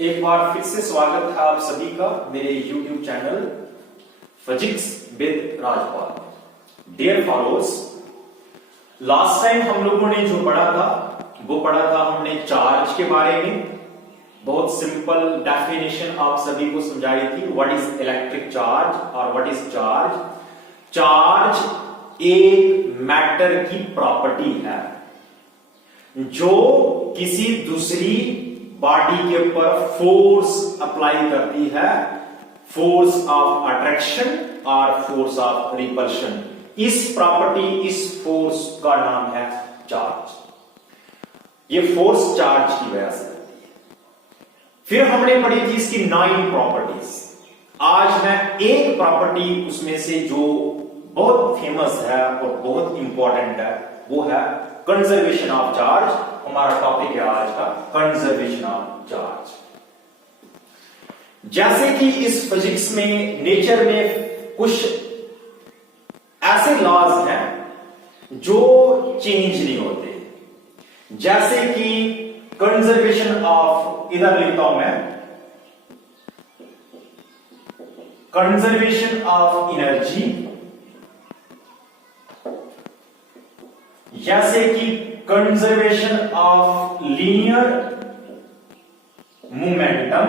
एक बार फिर से स्वागत है आप सभी का मेरे YouTube channel physics with Rajpal. Dear followers, last time हम लोगों ने जो पढ़ा था वो पढ़ा था हमने चार्ज के बारे में। बहुत सिंपल डेफिनेशन आप सभी को समझाई थी, व्हाट इज इलेक्ट्रिक चार्ज और व्हाट इज चार्ज। चार्ज एक मैटर की प्रॉपर्टी है जो किसी दूसरी बॉडी के ऊपर फोर्स अप्लाई करती है, फोर्स ऑफ अट्रैक्शन और फोर्स ऑफ रिपल्शन। इस प्रॉपर्टी, इस फोर्स का नाम है चार्ज। ये फोर्स चार्ज की वजह से होती है। फिर हमने पढ़ी थी इसकी 9 प्रॉपर्टीज। आज मैं एक प्रॉपर्टी उसमें से जो बहुत फेमस है और बहुत इंपॉर्टेंट है वो है कंजर्वेशन ऑफ चार्ज। हमारा टॉपिक है आज का कंजर्वेशन ऑफ चार्ज। जैसे कि इस फिजिक्स में, नेचर में कुछ ऐसे लॉज हैं जो चेंज नहीं होते, जैसे कि कंजर्वेशन ऑफ, इधर लिखता हूं मैं, कंजर्वेशन ऑफ एनर्जी, जैसे कि कंजर्वेशन ऑफ लीनियर मोमेंटम,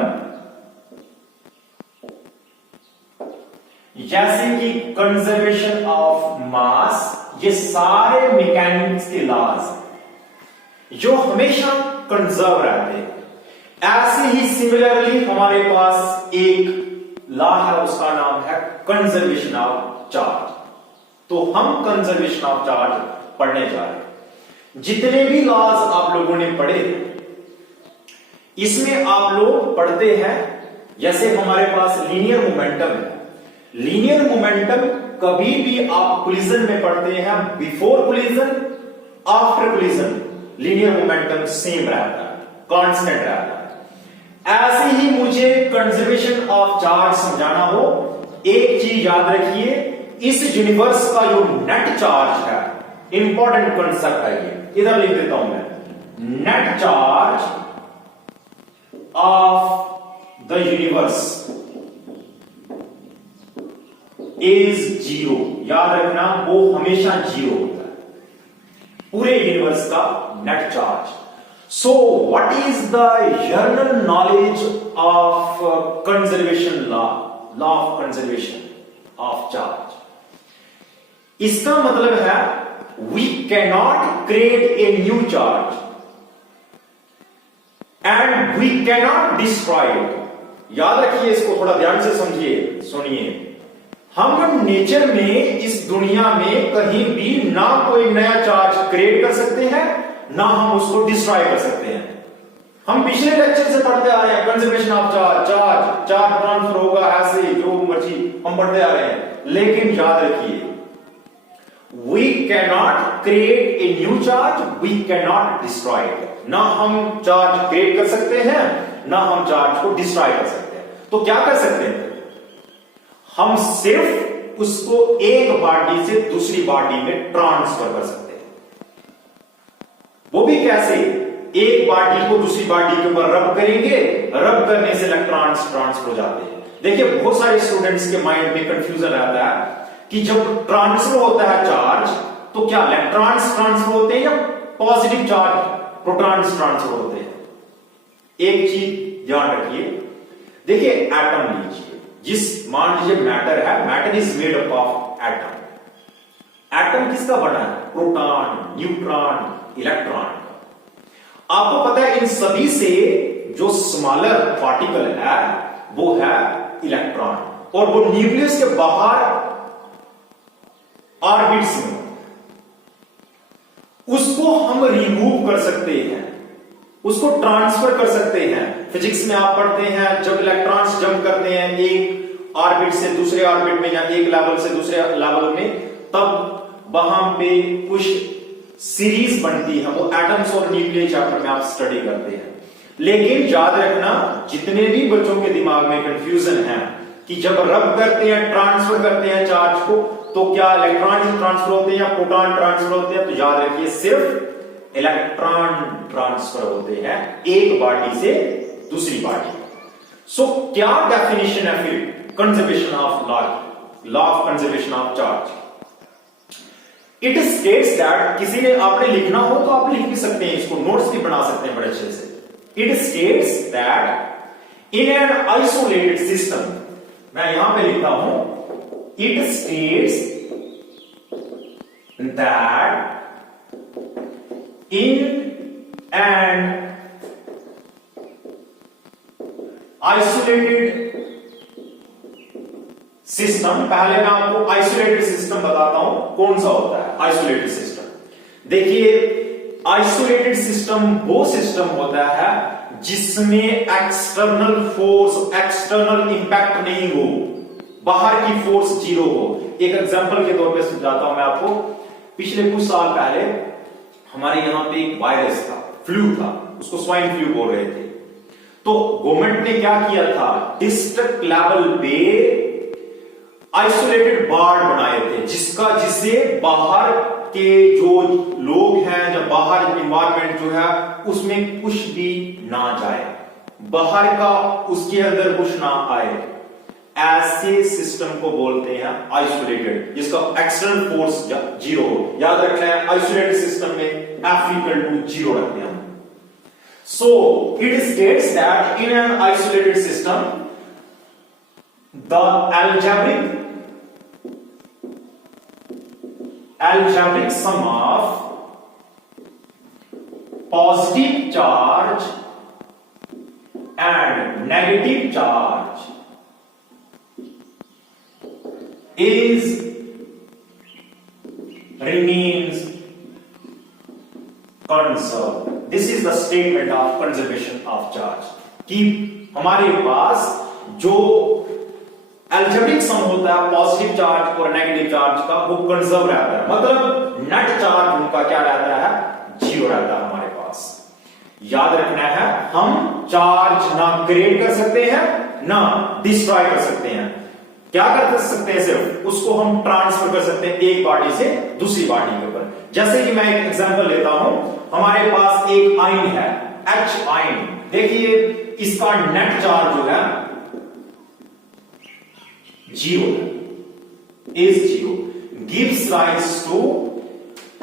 जैसे कि कंजर्वेशन ऑफ मास। ये सारे मैकेनिक्स के लॉज जो हमेशा कंजर्व रहते हैं। ऐसे ही सिमिलरली हमारे पास एक लॉ है, उसका नाम है कंजर्वेशन ऑफ चार्ज। तो हम कंजर्वेशन ऑफ चार्ज पढ़ने जा रहे हैं। जितने भी लॉज आप लोगों ने पढ़े इसमें आप लोग पढ़ते हैं, जैसे हमारे पास लीनियर मोमेंटम है। लीनियर मोमेंटम कभी भी आप कोलिजन में पढ़ते हैं, before collision, after collision, linear momentum same रहता है, कांस्टेंट रहता है। ऐसे ही मुझे कंजर्वेशन ऑफ चार्ज समझाना हो, एक चीज याद रखिए, इस यूनिवर्स का जो नेट चार्ज है, इंपॉर्टेंट कंसेप्ट है ये, इधर लिख देता हूं मैं, net charge of the universe is 0। याद रखना, वो हमेशा 0 होता है, पूरे यूनिवर्स का net charge. So what is the general knowledge of conservation law of conservation of charge? इसका मतलब है we cannot create a new charge and we cannot destroy it। याद रखिए, इसको थोड़ा ध्यान से समझिए, सुनिए। हम नेचर में, इस दुनिया में कहीं भी ना कोई नया चार्ज क्रिएट कर सकते हैं, ना हम उसको डिस्ट्रॉय कर सकते हैं। हम पिछले लेक्चर से पढ़ते आ रहे हैं conservation of charge, charge transfer होगा, ऐसे जो मर्जी हम पढ़ते आ रहे हैं। लेकिन याद रखिए, we cannot create a new charge, we cannot destroy it। ना हम चार्ज क्रिएट कर सकते हैं, ना हम चार्ज को डिस्ट्रॉय कर सकते हैं। तो क्या कर सकते हैं? हम सिर्फ उसको एक बॉडी से दूसरी बॉडी में ट्रांसफर कर सकते हैं। वो भी कैसे? एक बॉडी को दूसरी बॉडी के ऊपर रब करेंगे, रब करने से इलेक्ट्रॉन्स ट्रांसफर हो जाते हैं। देखिए, बहुत सारे स्टूडेंट्स के माइंड में कंफ्यूजन रहता है कि जब ट्रांसफर होता है चार्ज, तो क्या इलेक्ट्रॉन्स ट्रांसफर होते हैं या पॉजिटिव चार्ज प्रोटॉन्स ट्रांसफर होते हैं? एक चीज ध्यान रखिए, देखिए एटम लीजिए, जिस, मान लीजिए मैटर है, matter is made up of atom. Atom किसका बना है? Proton, neutron, electron. आपको पता है इन सभी से जो स्मॉलर पार्टिकल है वो है इलेक्ट्रॉन, और वो न्यूक्लियस के बाहर ऑर्बिट्स में, उसको हम रिमूव कर सकते हैं, उसको ट्रांसफर कर सकते हैं। फिजिक्स में आप पढ़ते हैं, जब इलेक्ट्रॉन्स जंप करते हैं एक ऑर्बिट से दूसरे ऑर्बिट में या एक लेवल से दूसरे लेवल में, तब वहां पे कुछ सीरीज बनती है, वो एटम्स और न्यूक्लियर चैप्टर में आप स्टडी करते हैं। लेकिन याद रखना, जितने भी बच्चों के दिमाग में कंफ्यूजन है कि जब रब करते हैं, ट्रांसफर करते हैं चार्ज को, तो क्या इलेक्ट्रॉन ट्रांसफर होते हैं या प्रोटॉन ट्रांसफर होते हैं? तो याद रखिए, सिर्फ इलेक्ट्रॉन ट्रांसफर होते हैं एक बॉडी से दूसरी बॉडी। सो क्या डेफिनेशन है फिर conservation of law of conservation of charge? It states that, किसी ने आपने लिखना हो तो आप लिख भी सकते हैं, इसको नोट्स भी बना सकते हैं बड़े अच्छे से। It states that in an isolated system, मैं यहां पे लिखता हूं, it states that in an isolated system, पहले मैं आपको आइसोलेटेड सिस्टम बताता हूं कौन सा होता है आइसोलेटेड सिस्टम। देखिए, आइसोलेटेड सिस्टम वो सिस्टम होता है जिसमें एक्सटर्नल फोर्स, एक्सटर्नल इंपैक्ट नहीं हो, बाहर की फोर्स जीरो हो। एक एग्जांपल के तौर पे समझाता हूं मैं आपको। पिछले कुछ साल पहले हमारे यहां पे एक वायरस था, फ्लू था, उसको स्वाइन फ्लू बोल रहे थे। तो गवर्नमेंट ने क्या किया था, डिस्ट्रिक्ट लेवल पे आइसोलेटेड वार्ड बनाए थे, जिससे बाहर के जो लोग हैं, जब बाहर इन्वायरमेंट जो है उसमें कुछ भी ना जाए, बाहर का उसके अंदर कुछ ना आए, ऐसे सिस्टम को बोलते हैं आइसोलेटेड, जिसका एक्सटर्नल फोर्स जीरो हो। याद रखना है, आइसोलेटेड सिस्टम में F=0 रखते हैं। So it states that in an isolated system the algebraic sum of positive charge and negative charge remains conserved. This is the statement of conservation of charge, कि हमारे पास जो एल्जेब्रिक सम होता है positive charge और negative charge का, वो conserve रहता है, मतलब नेट चार्ज उनका क्या रहता है, जीरो रहता है हमारे पास। याद रखना है, हम चार्ज ना क्रिएट कर सकते हैं ना डिस्ट्रॉय कर सकते हैं। क्या कर सकते हैं, सिर्फ उसको हम ट्रांसफर कर सकते हैं एक पार्टी से दूसरी पार्टी के ऊपर। जैसे कि मैं एक एग्जांपल लेता हूं, हमारे पास एक आयन है H आयन। देखिए, इसका नेट चार्ज जो है zero is zero, gives rise to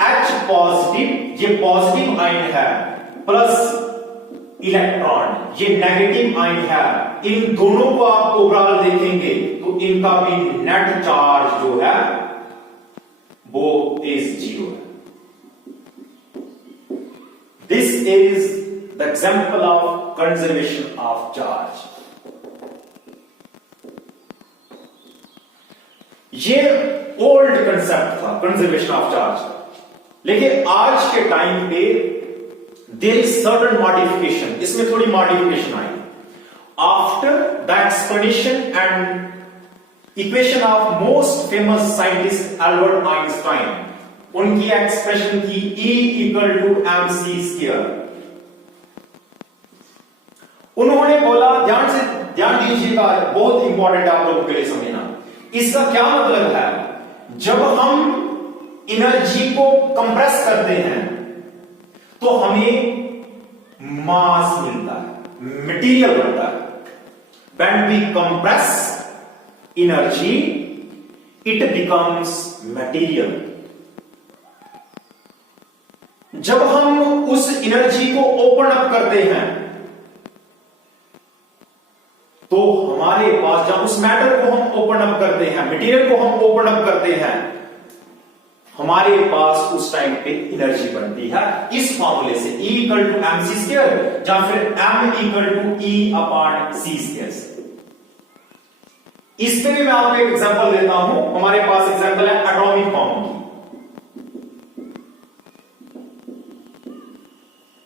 H positive, ये पॉजिटिव आयन है, प्लस इलेक्ट्रॉन ये नेगेटिव आयन है। इन दोनों को आप ओवरऑल देखेंगे तो इनका भी नेट चार्ज जो है वो इज जीरो है। This is the example of conservation of charge. ये ओल्ड कंसेप्ट था कंजर्वेशन ऑफ चार्ज, लेकिन आज के टाइम पे देयर इज सर्टेन मॉडिफिकेशन, इसमें थोड़ी modification I after the explanation and equation of most famous scientist Albert Einstein. उनकी expression थी E=mc²। उन्होंने बोला, ध्यान दीजिएगा, बहुत इंपॉर्टेंट आप लोगों के लिए समझना, इसका क्या मतलब है, जब हम एनर्जी को कंप्रेस करते हैं तो हमें मास मिलता है, मटेरियल बनता है। When we compress energy, it becomes material. जब हम उस एनर्जी को ओपन अप करते हैं तो हमारे पास, जब उस मैटर को हम ओपन अप करते हैं, मटेरियल को हम ओपन अप करते हैं, हमारे पास उस टाइम पे एनर्जी बनती है इस फॉर्मूले से, E=mc² या फिर M=E/c²। इस पे भी मैं आपको एक एग्जांपल देता हूं। हमारे पास एग्जांपल है एटॉमिक बॉम्ब की।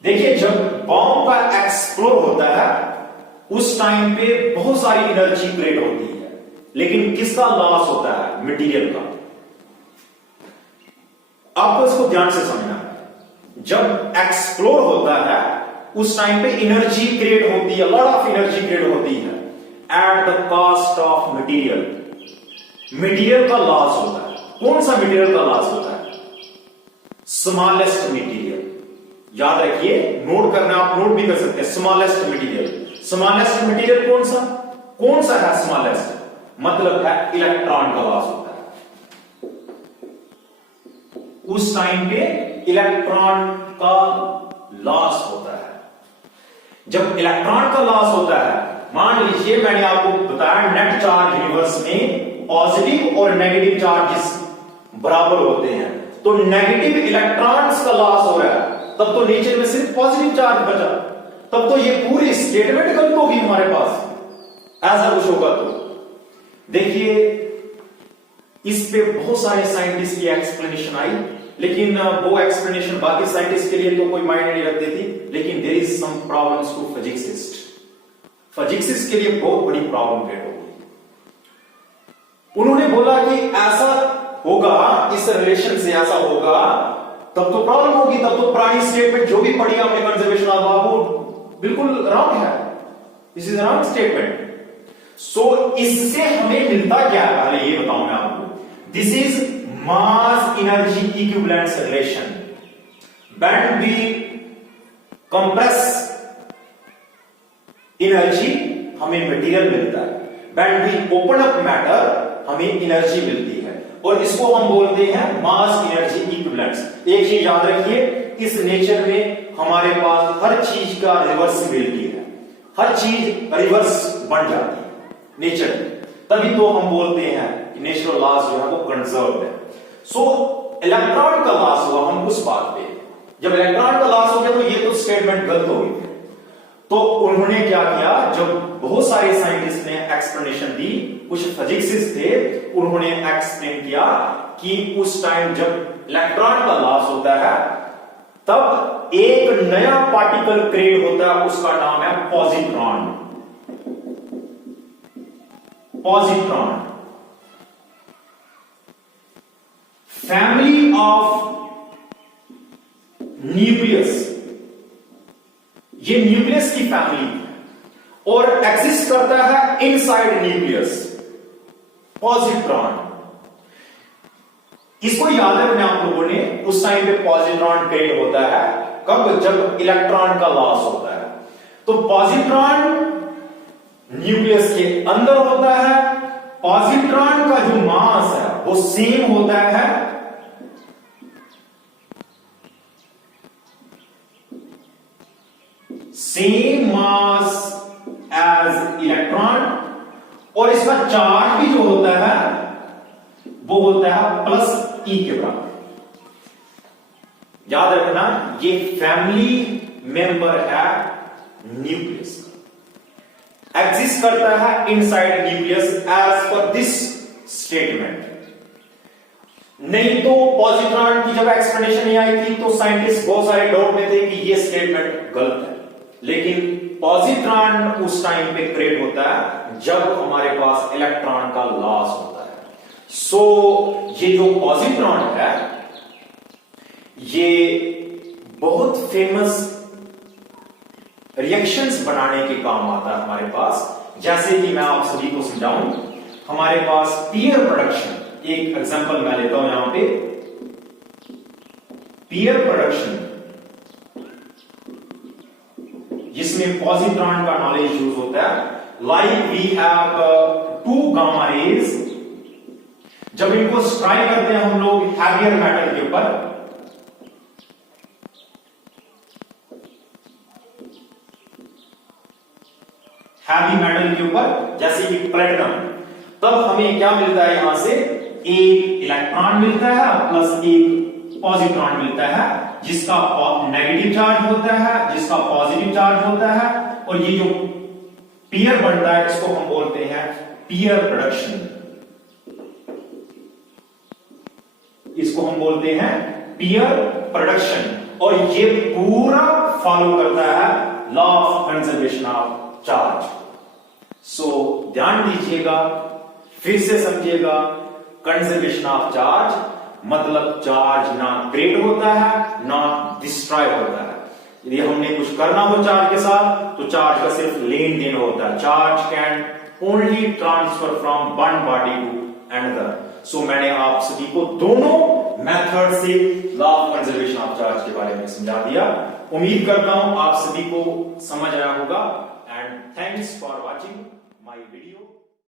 देखिए, जब बॉम्ब का एक्सप्लोर होता है उस टाइम पे बहुत सारी एनर्जी क्रिएट होती है, लेकिन किसका लॉस होता है, मटेरियल का। आपको इसको ध्यान से समझना है। जब एक्सप्लोर होता है उस टाइम पे एनर्जी क्रिएट होती है, लॉट ऑफ एनर्जी क्रिएट होती है at the cost of material. Material का लॉस होता है। कौन सा मटेरियल का लॉस होता है, स्मॉलेस्ट मटेरियल। याद रखिए, नोट करना, आप नोट भी कर सकते हैं, स्मॉलेस्ट मटेरियल। स्मॉलेस्ट मटेरियल कौन सा है स्मॉलेस्ट? मतलब है इलेक्ट्रॉन का लॉस होता है। उस टाइम पे इलेक्ट्रॉन का लॉस होता है। जब इलेक्ट्रॉन का लॉस होता है, मान लीजिए मैंने आपको बताया नेट चार्ज यूनिवर्स में पॉजिटिव और नेगेटिव चार्जेस बराबर होते हैं, तो नेगेटिव इलेक्ट्रॉन्स का लॉस हो रहा है, तब तो नेचर में सिर्फ पॉजिटिव चार्ज बचा, तब तो ये पूरी स्टेटमेंट गलत होगी हमारे पास। ऐसा कुछ होगा तो देखिए, इस पे बहुत सारे साइंटिस्ट की एक्सप्लेनेशन आई, लेकिन वो एक्सप्लेनेशन बाकी साइंटिस्ट के लिए तो कोई मायने नहीं रखती थी, लेकिन there is some problems to physicist. Physicist के लिए बहुत बड़ी प्रॉब्लम क्रिएट होगी। उन्होंने बोला कि ऐसा होगा, इस रिलेशन से ऐसा होगा, तब तो प्रॉब्लम होगी, तब तो पुरानी स्टेटमेंट जो भी पढ़ी हमने कंजर्वेशन ऑफ लॉ वो बिल्कुल रॉन्ग है। This is wrong statement. So इससे हमें मिलता क्या है, पहले ये बताऊं मैं आपको। This is mass energy equivalence relation. When we compress energy हमें मटेरियल मिलता है, when we open up matter हमें एनर्जी मिलती है, और इसको हम बोलते हैं मास एनर्जी इक्विवेलेंस। एक चीज याद रखिए, इस नेचर में हमारे पास हर चीज का रिवर्सिबिलिटी है, हर चीज रिवर्स बन जाती है नेचर में, तभी तो हम बोलते हैं कि नेचुरल लॉज जो है वो कंजर्व्ड है। सो इलेक्ट्रॉन का लॉस हुआ, हम उस बात पे, जब इलेक्ट्रॉन का लॉस हो गया तो ये तो स्टेटमेंट गलत हो गई। तो उन्होंने क्या किया, जब बहुत सारे साइंटिस्ट ने एक्सप्लेनेशन दी, कुछ फिजिक्सिस्ट थे, उन्होंने एक्सप्लेन किया कि उस टाइम जब इलेक्ट्रॉन का लॉस होता है तब एक नया पार्टिकल क्रिएट होता है, उसका नाम है positron. Positron family of nucleus, ये न्यूक्लियस की फैमिली और एग्जिस्ट करता है इनसाइड न्यूक्लियस, पॉजिट्रॉन। इसको याद रखना आप लोगों ने, उस टाइम पे पॉजिट्रॉन क्रिएट होता है कब, जब इलेक्ट्रॉन का लॉस होता है। तो पॉजिट्रॉन न्यूक्लियस के अंदर होता है, पॉजिट्रॉन का जो मास है वो सेम होता है सेम मास एज इलेक्ट्रॉन, और इसका चार्ज भी जो होता है वो होता है प्लस ई के बराबर। याद रखना, ये फैमिली मेंबर है न्यूक्लियस, एग्जिस्ट करता है inside nucleus as per this statement. नहीं तो पॉजिट्रॉन की जब एक्सप्लेनेशन नहीं आई थी तो साइंटिस्ट बहुत सारे डाउट में थे कि ये स्टेटमेंट गलत है, लेकिन पॉजिट्रॉन उस टाइम पे क्रिएट होता है जब हमारे पास इलेक्ट्रॉन का लॉस होता है। सो ये जो पॉजिट्रॉन है ये बहुत फेमस रिएक्शंस बनाने के काम आता है हमारे पास। जैसे कि मैं आप सभी को समझाऊं, हमारे पास पीयर प्रोडक्शन, एक एग्जांपल मैं लेता हूं यहां पे, पीयर प्रोडक्शन जिसमें पॉजिट्रॉन का नॉलेज यूज होता है। Like we have two gamma rays, जब इनको स्ट्राइक करते हैं हम लोग हैवियर मेटल के ऊपर, हैवी मेटल के ऊपर जैसे कि प्लेटिनम, तब हमें क्या मिलता है, यहां से एक इलेक्ट्रॉन मिलता है प्लस एक पॉजिट्रॉन मिलता है, जिसका नेगेटिव चार्ज होता है, जिसका पॉजिटिव चार्ज होता है, और ये जो पीयर बनता है इसको हम बोलते हैं पीयर प्रोडक्शन। इसको हम बोलते हैं पीयर प्रोडक्शन, और ये पूरा फॉलो करता है law of conservation of charge. So ध्यान दीजिएगा, फिर से समझिएगा, कंजर्वेशन ऑफ चार्ज मतलब चार्ज ना क्रिएट होता है ना डिस्ट्रॉय होता है। यदि हमने कुछ करना हो चार्ज के साथ तो चार्ज का सिर्फ लेन देन होता है। Charge can only transfer from one body to another. So मैंने आप सभी को दोनों मेथड से law of conservation of charge के बारे में समझा दिया। उम्मीद करता हूं आप सभी को समझ आया होगा and and thanks for watching my video.